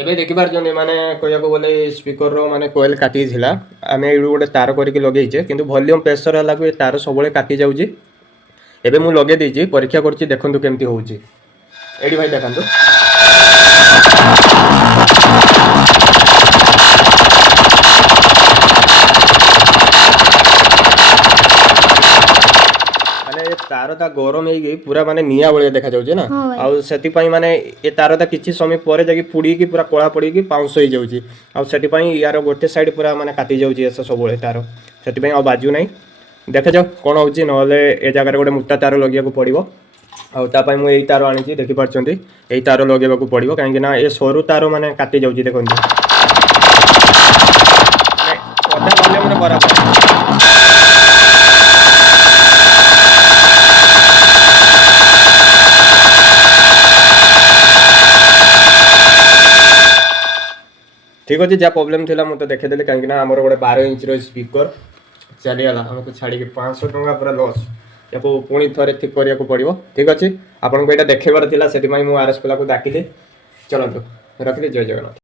ଏବେ ଦେଖିପାରୁଛନ୍ତି ମାନେ କହିବାକୁ ଗଲେ ସ୍ପିକରର ମାନେ କୋଏଲ କାଟିଥିଲା ଆମେ ଏଇଠୁ ଗୋଟେ ତାର କରିକି ଲଗେଇଛେ କିନ୍ତୁ ଭଲ୍ୟୁମ୍ ପ୍ରେସର ହେଲାକୁ ଏ ତାର ସବୁବେଳେ କାଟି ଯାଉଛି। ଏବେ ମୁଁ ଲଗେଇ ଦେଇଛି ପରୀକ୍ଷା କରୁଛି ଦେଖନ୍ତୁ କେମିତି ହେଉଛି। ଏଇଠି ଭାଇ ଦେଖନ୍ତୁ ମାନେ ତାରଟା ଗରମ ହେଇକି ପୁରା ମାନେ ନିଆଁ ଭଳିଆ ଦେଖାଯାଉଛି ନା ଆଉ ସେଥିପାଇଁ ମାନେ ଏ ତାରଟା କିଛି ସମୟ ପରେ ଯାଇକି ପୋଡ଼ିକି ପୁରା କଳା ପଡ଼ିକି ପାଉଁଶ ହେଇଯାଉଛି ଆଉ ସେଥିପାଇଁ ୟାର ଗୋଟେ ସାଇଡ଼ ପୁରା ମାନେ କାଟି ଯାଉଛି ଏସ ସବୁବେଳେ ତାର ସେଥିପାଇଁ ଆଉ ବାଜୁ ନାହିଁ। ଦେଖାଯାଉ କ'ଣ ହେଉଛି ନହେଲେ ଏ ଜାଗାରେ ଗୋଟେ ମୋଟା ତାର ଲଗେଇବାକୁ ପଡ଼ିବ ଆଉ ତା ପାଇଁ ମୁଁ ଏଇ ତାର ଆଣିଛି ଦେଖିପାରୁଛନ୍ତି ଏଇ ତାର ଲଗେଇବାକୁ ପଡ଼ିବ କାହିଁକି ନା ଏ ସରୁ ତାର ମାନେ କାଟି ଯାଉଛି ଦେଖନ୍ତୁ ଅଧା ଭଲ୍ୟୁମ୍ରେ ବରାବର ठीक अच्छे जहाँ प्रोब्लेम थी मुझे देखीदेली कहीं आम गोटे 12 इंचर स्पीकर चलीगला आमको छाड़ी 500 टका पूरा लॉस या पुणी थे ठीक करने को पड़ो। ठीक अच्छे आपको यहाँ देखेबार था से आर एस पिला को डाकिली चलतु रखिली जय जगन्नाथ।